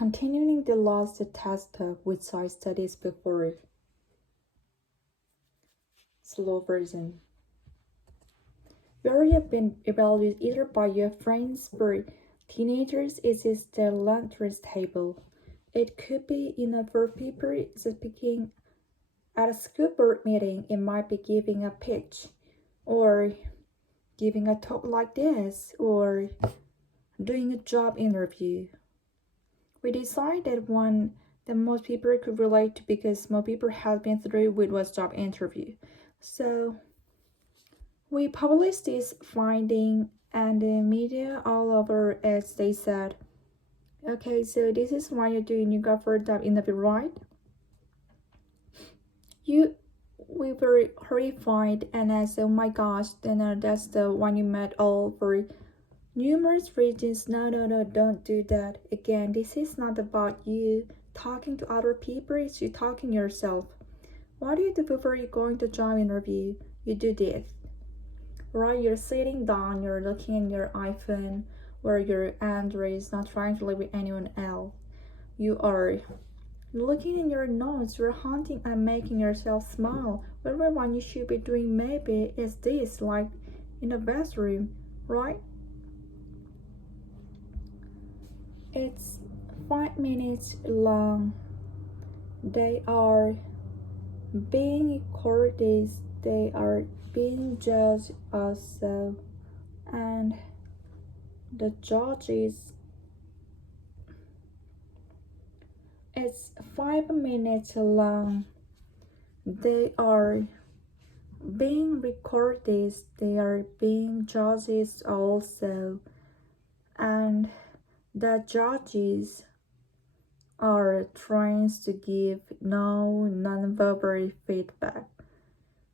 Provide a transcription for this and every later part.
continuing the last test which I studied before. Slow version. Where you've been evaluated either by your friends or teenagers is the lunch table. It could be for people speaking at a school board meeting. It might be giving a pitch, or giving a talk like this, or doing a job interview. We decided one that most people could relate to because most people have been through with was job interview. So we published this finding and the media all over as they said, okay, so this is why you're doing your job interview, right? We were horrified and I said, oh my gosh, then that's the one you met all for numerous reasons. No, don't do that. Again, this is not about you talking to other people, it's you talking yourself. What do you do before you going to job interview? You do this. Right, you're sitting down, you're looking at your iPhone or your Android, not trying to live with anyone else. You are looking in your notes, you're hunting and making yourself smile. Whatever one you should be doing maybe is this, like in the bathroom, right? It's 5 minutes long. They are being recorded, they are being judged also, and the judges, it's 5 minutes long. They are being recorded, they are being judged also, and the judges are trying to give no non-verbal feedback.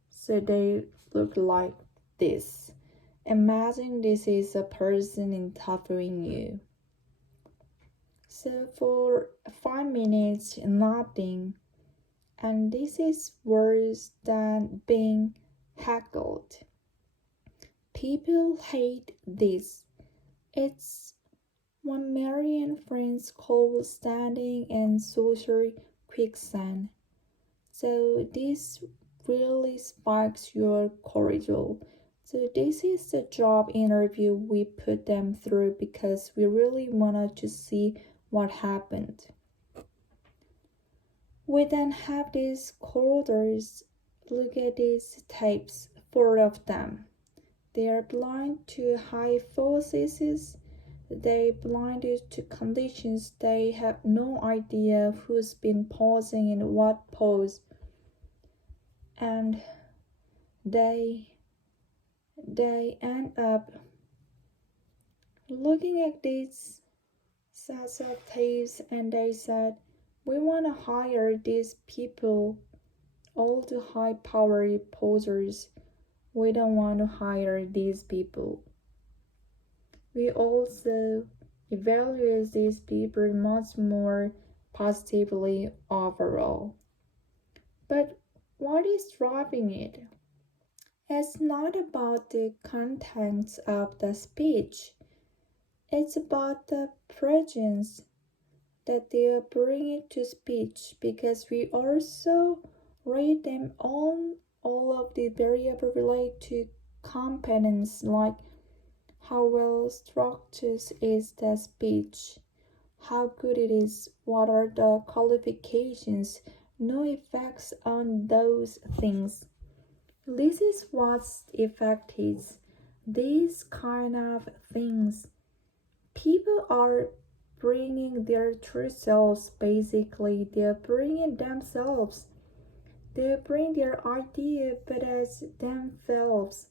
So they look like this. Imagine this is a person interviewing you. So for 5 minutes, nothing. And this is worse than being heckled. People hate this. It's what Mary and friends call standing in social quicksand. So this really sparks your courage. So this is the job interview we put them through because we really wanted to see what happened. We then have these corridors. Look at these tapes, 4 of them. They are blind to hypotheses. They blinded to conditions. They have no idea who's been posing in what pose. And they end up looking at these sets of tapes and they said, we want to hire these people, all the high-powered posers. We don't want to hire these people. We also evaluate these people much more positively overall. But what is driving it? It's not about the contents of the speech. It's about the presence that they are bringing to speech, because we also rate them on all of the variables related to competence, like how well structured is the speech, how good it is, what are the qualifications. No effects on those things. This is what effect is. These kind of things. People are bringing their true selves, basically. They're bringing themselves. They bring their idea, but as themselves.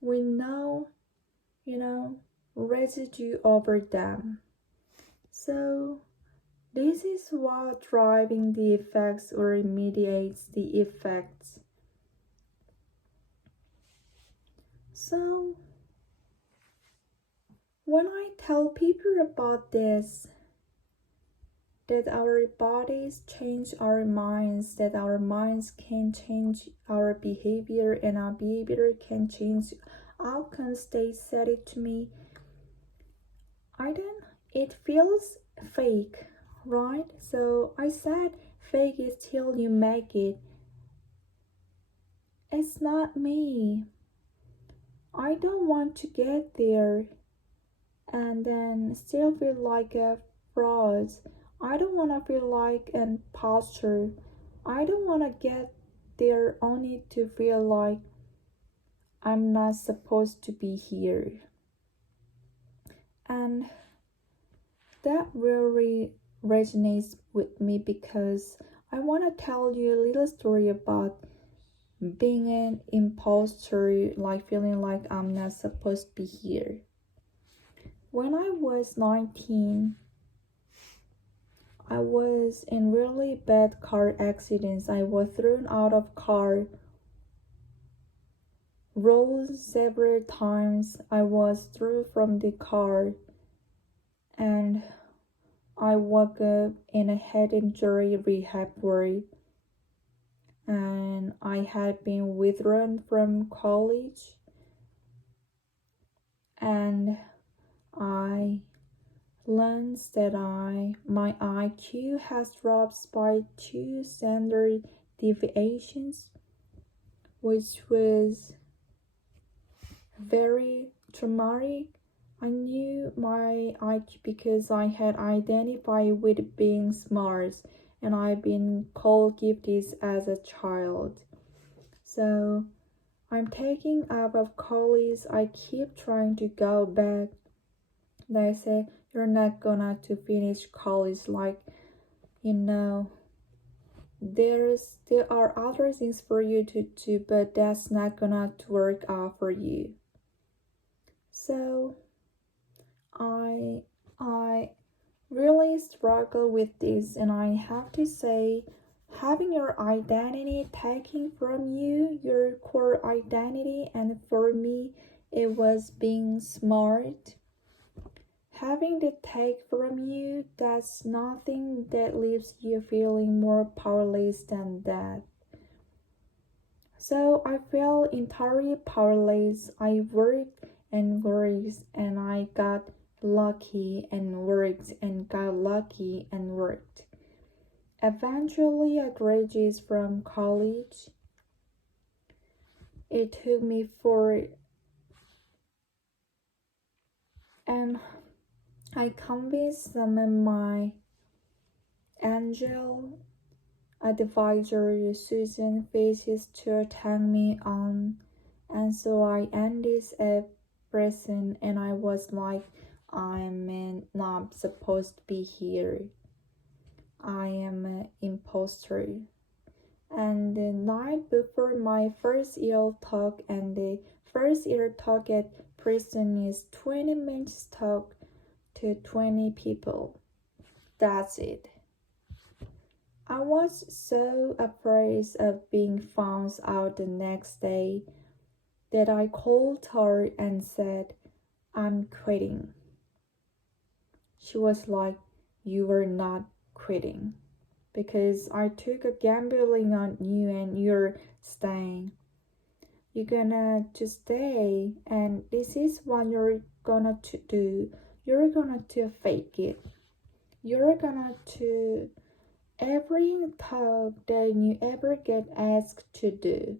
With no, residue over them. So this is what driving the effects or mediates the effects. So when I tell people about this, that our bodies change our minds, that our minds can change our behavior and our behavior can change outcomes, they said it to me, it feels fake. right? So I said, fake it till you make it. It's not me. I don't want to get there and then still feel like a fraud. I don't want to feel like an imposter. I don't want to get there only to feel like I'm not supposed to be here. And that really resonates with me because I want to tell you a little story about being an imposter, like feeling like I'm not supposed to be here. When I was 19, I was in really bad car accidents. I was thrown out of car, rolled several times. I was thrown from the car, and I woke up in a head injury rehab ward, and I had been withdrawn from college, and I learned that my IQ has dropped by 2 standard deviations, which was very traumatic. I knew my IQ because I had identified with being smart and I've been called gifted as a child. So I'm taking out of college. I keep trying to go back. They say you're not gonna to finish college, like, there are other things for you to do, but that's not gonna to work out for you. So I really struggle with this, and I have to say, having your identity taken from you, your core identity, and for me it was being smart. Having it take from you, that's nothing that leaves you feeling more powerless than that. So I felt entirely powerless. I worked and worked, and I got lucky and worked and got lucky and worked. Eventually, I graduated from college. It took me and I convinced some of my angel advisor Susan faces to tag me on, and so I ended up present, and I was like, I'm not supposed to be here. I am an imposter. And the night before my first year talk, and the first year talk at prison is 20 minutes talk to 20 people. That's it. I was so afraid of being found out the next day that I called her and said, I'm quitting. She was like, you are not quitting because I took a gambling on you and you're staying. You're gonna to stay, and this is what you're gonna to do. You're gonna to fake it. You're gonna to every talk that you ever get asked to do.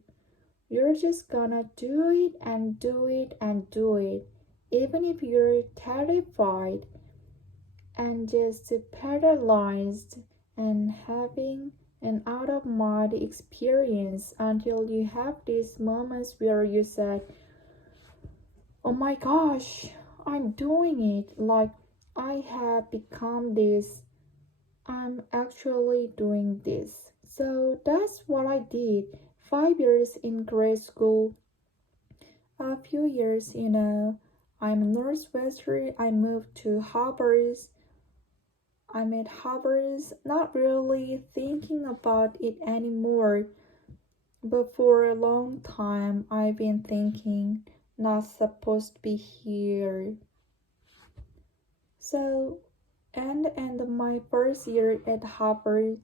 You're just gonna do it and do it and do it, even if you're terrified and just paralyzed and having an out of mind experience until you have these moments where you said, oh my gosh, I'm doing it, like I have become this, I'm actually doing this. So that's what I did. 5 years in grade school, a few years, I'm Northwestern, I moved to Harvard. I'm at Harvard, not really thinking about it anymore. But for a long time, I've been thinking, not supposed to be here. So, and my first year at Harvard,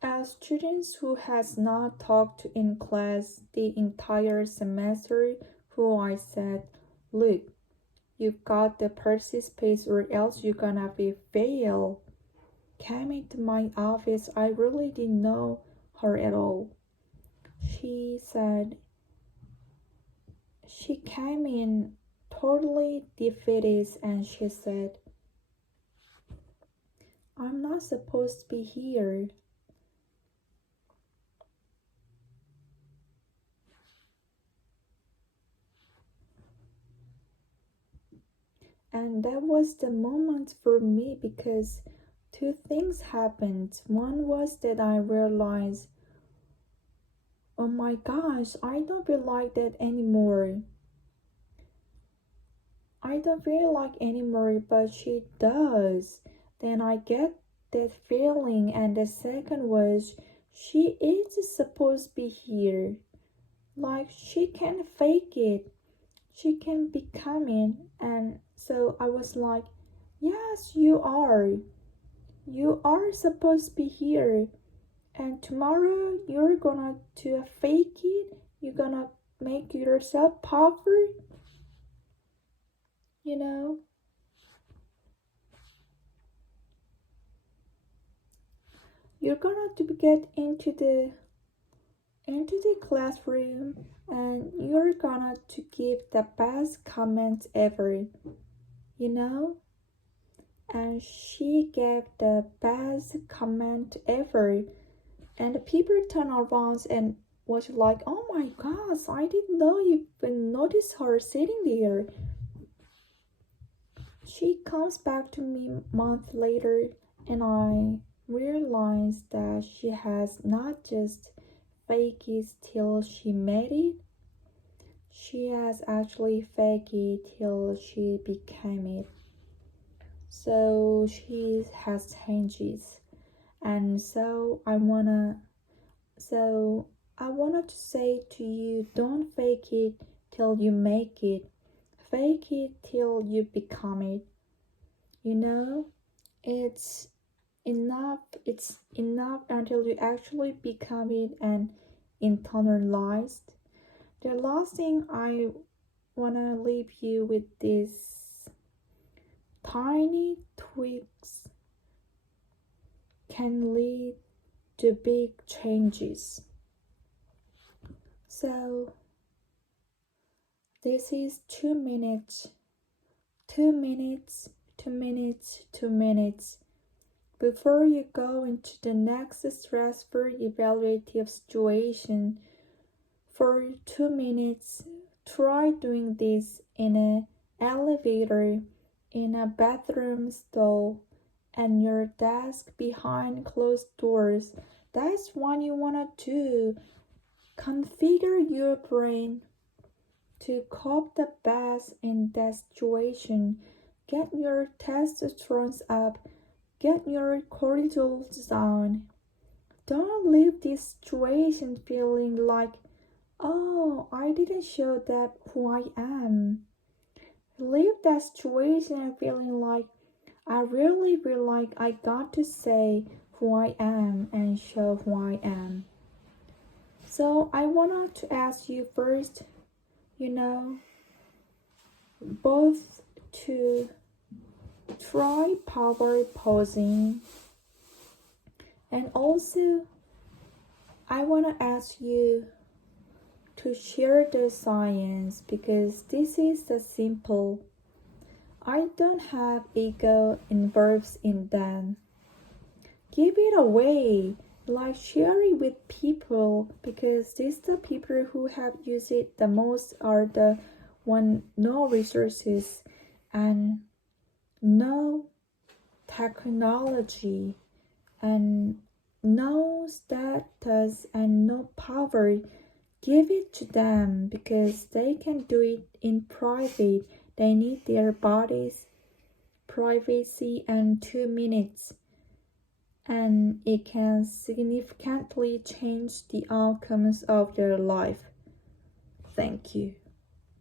as students who has not talked in class the entire semester, who I said, look, You've got to participate or else you're gonna be fail. Came into my office. I really didn't know her at all. She said she came in totally defeated and she said, I'm not supposed to be here. And that was the moment for me because two things happened. One was that I realized, oh my gosh, I don't feel like that anymore. I don't feel like anymore, but she does. Then I get that feeling. And the second was, she is supposed to be here. Like she can fake it. She can become it. And so I was like, yes, you are. You are supposed to be here. And tomorrow you're gonna to fake it. You're gonna make yourself powerful. You know? You're gonna to get into the classroom and you're gonna to give the best comments ever. You know? And she gave the best comment ever. And the people turned around and was like, oh my gosh, I didn't know you even noticed her sitting there. She comes back to me a month later and I realized that she has not just faked it till she made it. She has actually faked it till she became it. So she has changes. And so I wanted to say to you, don't fake it till you make it. Fake it till you become it. You know, it's enough until you actually become it and internalized. The last thing I wanna leave you with this: tiny tweaks can lead to big changes. So this is 2 minutes, 2 minutes, 2 minutes, 2 minutes. Before you go into the next stressful evaluative situation, for 2 minutes, try doing this in an elevator, in a bathroom stall, and your desk behind closed doors. That's what you want to do. Configure your brain to cope the best in that situation. Get your testosterone up. Get your cortisol down. Don't leave this situation feeling like, oh, I didn't show that who I am. Leave that situation feeling like, I really feel like I got to say who I am and show who I am. So I wanted to ask you first, both to try power posing, and also I want to ask you to share the science, because this is the simple. I don't have ego involved in them. Give it away, like share it with people, because these the people who have used it the most are the one no resources and no technology and no status and no power. Give it to them because they can do it in private. They need their bodies, privacy, and 2 minutes. And it can significantly change the outcomes of their life. Thank you.